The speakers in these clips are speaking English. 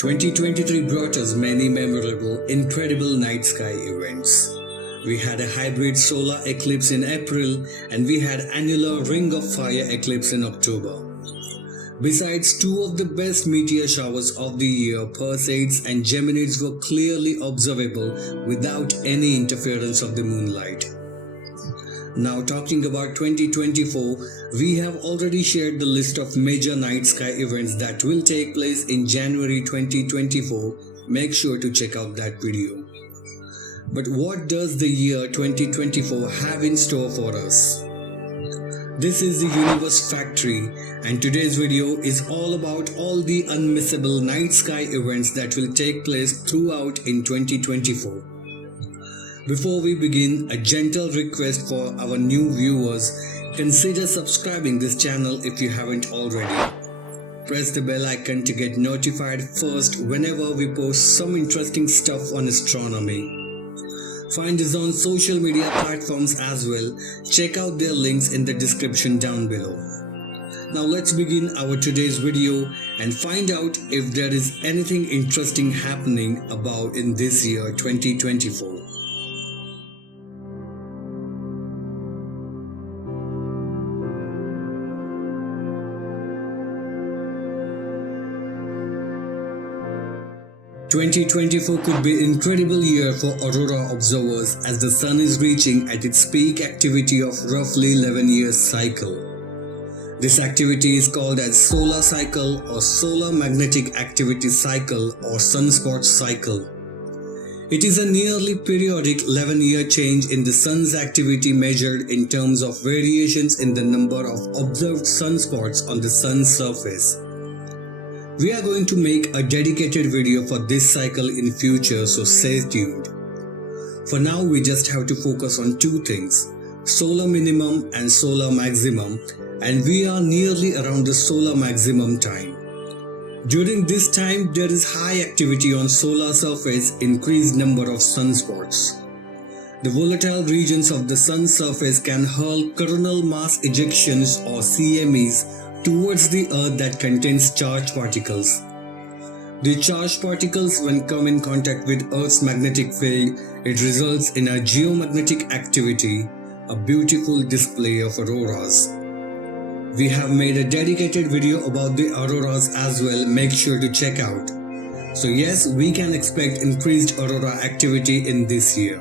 2023 brought us many memorable, incredible night sky events. We had a hybrid solar eclipse in April and we had annular ring of fire eclipse in October. Besides, two of the best meteor showers of the year, Perseids and Geminids, were clearly observable without any interference of the moonlight. Now talking about 2024, we have already shared the list of major night sky events that will take place in January 2024. Make sure to check out that video. But what does the year 2024 have in store for us? This is the Universe Factory, and today's video is all about all the unmissable night sky events that will take place throughout in 2024. Before we begin, a gentle request for our new viewers: consider subscribing this channel if you haven't already. Press the bell icon to get notified first whenever we post some interesting stuff on astronomy. Find us on social media platforms as well. Check out their links in the description down below. Now let's begin our today's video and find out if there is anything interesting happening about in this year 2024. "2024 could be an incredible year for Aurora observers as the Sun is reaching at its peak activity of roughly 11 years cycle. This activity is called as solar cycle or solar magnetic activity cycle or sunspot cycle. It is a nearly periodic 11-year change in the Sun's activity measured in terms of variations in the number of observed sunspots on the Sun's surface. We are going to make a dedicated video for this cycle in future, so stay tuned. For now, we just have to focus on two things: solar minimum and solar maximum, and we are nearly around the solar maximum time. During this time, there is high activity on solar surface, increased number of sunspots. The volatile regions of the Sun's surface can hurl coronal mass ejections or CMEs towards the Earth that contains charged particles. The charged particles, when come in contact with Earth's magnetic field, it results in a geomagnetic activity, a beautiful display of auroras. We have made a dedicated video about the auroras as well, make sure to check out. So yes, we can expect increased aurora activity in this year.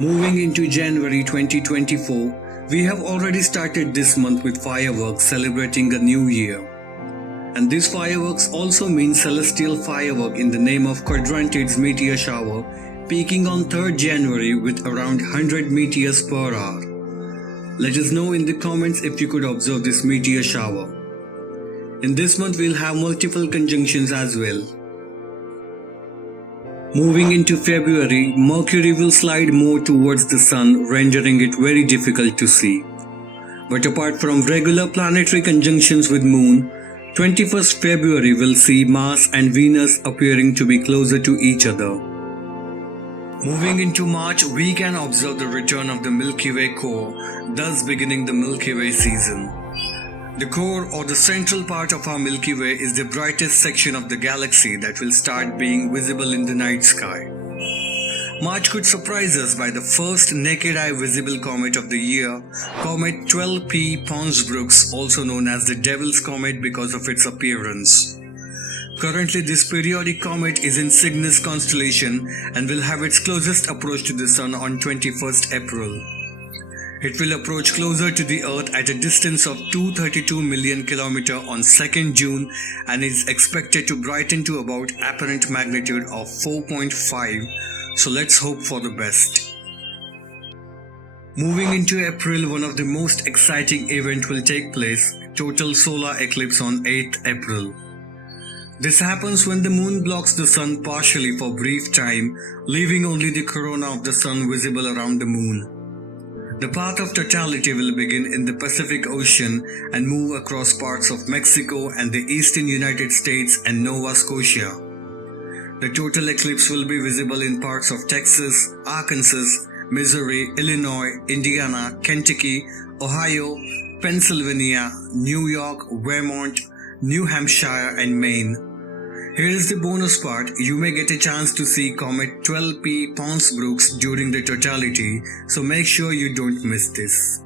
Moving into January 2024, we have already started this month with fireworks celebrating a new year. And these fireworks also mean celestial firework in the name of Quadrantid's meteor shower, peaking on 3rd January with around 100 meteors per hour. Let us know in the comments if you could observe this meteor shower. In this month we'll have multiple conjunctions as well. Moving into February, Mercury will slide more towards the Sun, rendering it very difficult to see. But apart from regular planetary conjunctions with Moon, 21st February will see Mars and Venus appearing to be closer to each other. Moving into March, we can observe the return of the Milky Way core, thus beginning the Milky Way season. The core, or the central part of our Milky Way, is the brightest section of the galaxy that will start being visible in the night sky. March could surprise us by the first naked-eye visible comet of the year, Comet 12P Pons-Brooks, also known as the Devil's Comet because of its appearance. Currently, this periodic comet is in Cygnus constellation and will have its closest approach to the Sun on 21st April. It will approach closer to the Earth at a distance of 232 million km on 2nd June and is expected to brighten to about apparent magnitude of 4.5, so let's hope for the best. Moving into April, one of the most exciting events will take place: total solar eclipse on 8th April. This happens when the Moon blocks the Sun partially for brief time, leaving only the corona of the Sun visible around the Moon. The path of totality will begin in the Pacific Ocean and move across parts of Mexico and the eastern United States and Nova Scotia. The total eclipse will be visible in parts of Texas, Arkansas, Missouri, Illinois, Indiana, Kentucky, Ohio, Pennsylvania, New York, Vermont, New Hampshire and Maine. Here is the bonus part. You may get a chance to see Comet 12P Pons Brooks during the totality, so make sure you don't miss this.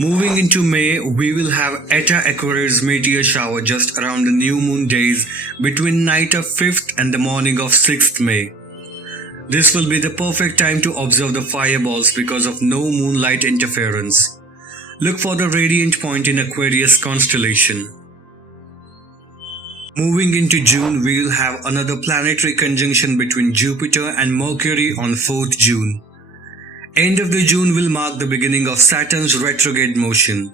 Moving into May, we will have Eta Aquarius meteor shower just around the new moon days between night of 5th and the morning of 6th May. This will be the perfect time to observe the fireballs because of no moonlight interference. Look for the radiant point in Aquarius constellation. Moving into June, we will have another planetary conjunction between Jupiter and Mercury on 4th June. End of the June will mark the beginning of Saturn's retrograde motion.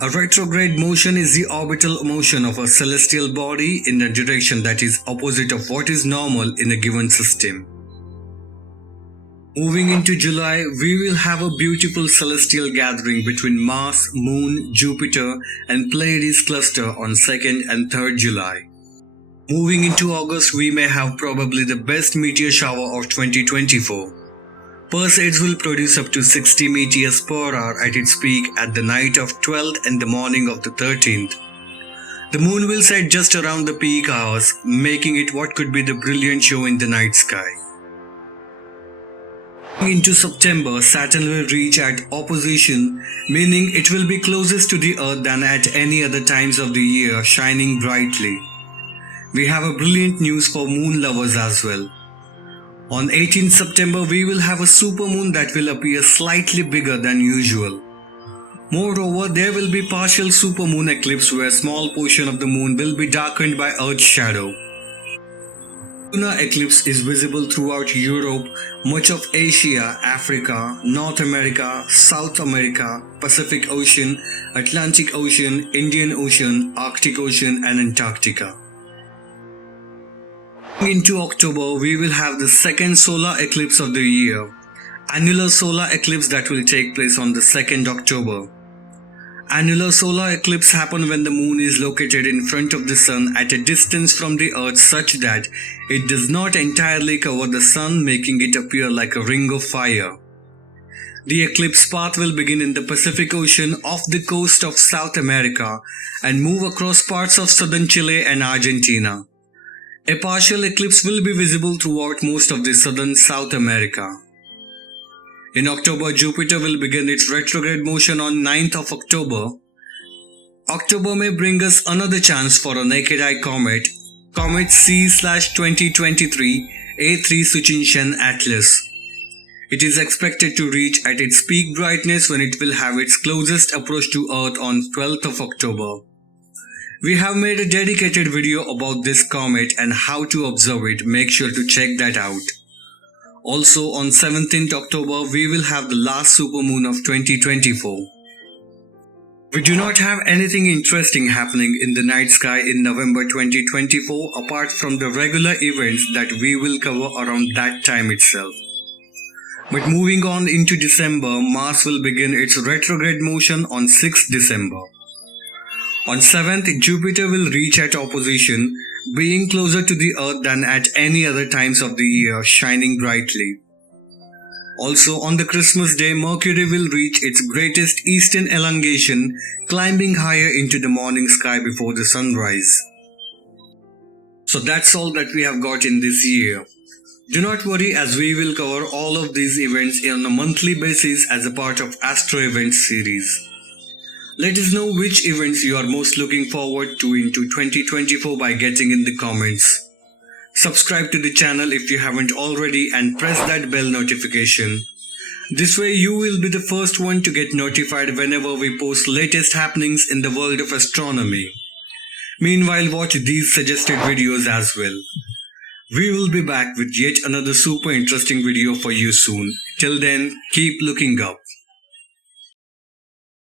A retrograde motion is the orbital motion of a celestial body in a direction that is opposite of what is normal in a given system. Moving into July, we will have a beautiful celestial gathering between Mars, Moon, Jupiter and Pleiades cluster on 2nd and 3rd July. Moving into August, we may have probably the best meteor shower of 2024. Perseids will produce up to 60 meteors per hour at its peak at the night of 12th and the morning of the 13th. The moon will set just around the peak hours, making it what could be the brilliant show in the night sky. Into September, Saturn will reach at opposition, meaning it will be closest to the Earth than at any other times of the year, shining brightly. We have a brilliant news for moon lovers as well. On 18th September, we will have a supermoon that will appear slightly bigger than usual. Moreover, there will be partial supermoon eclipse where a small portion of the moon will be darkened by Earth's shadow. Lunar eclipse is visible throughout Europe, much of Asia, Africa, North America, South America, Pacific Ocean, Atlantic Ocean, Indian Ocean, Arctic Ocean and Antarctica. Into October, we will have the second solar eclipse of the year, annular solar eclipse that will take place on the 2nd October. Annular solar eclipse happen when the moon is located in front of the sun at a distance from the earth such that it does not entirely cover the sun, making it appear like a ring of fire. The eclipse path will begin in the Pacific Ocean off the coast of South America and move across parts of southern Chile and Argentina. A partial eclipse will be visible throughout most of the southern South America. In October, Jupiter will begin its retrograde motion on 9th of October. October may bring us another chance for a naked eye comet, Comet C/2023 A3 Suchinshan Atlas. It is expected to reach at its peak brightness when it will have its closest approach to Earth on 12th of October. We have made a dedicated video about this comet and how to observe it. Make sure to check that out. Also on 17th October, we will have the last supermoon of 2024. We do not have anything interesting happening in the night sky in November 2024 apart from the regular events that we will cover around that time itself. But moving on into December, Mars will begin its retrograde motion on 6th December. On 7th, Jupiter will reach at opposition, being closer to the Earth than at any other times of the year, shining brightly. Also on the Christmas day, Mercury will reach its greatest eastern elongation, climbing higher into the morning sky before the sunrise. So that's all that we have got in this year. Do not worry, as we will cover all of these events on a monthly basis as a part of Astro Events series. Let us know which events you are most looking forward to into 2024 by getting in the comments. Subscribe to the channel if you haven't already and press that bell notification. This way you will be the first one to get notified whenever we post latest happenings in the world of astronomy. Meanwhile, watch these suggested videos as well. We will be back with yet another super interesting video for you soon. Till then, keep looking up.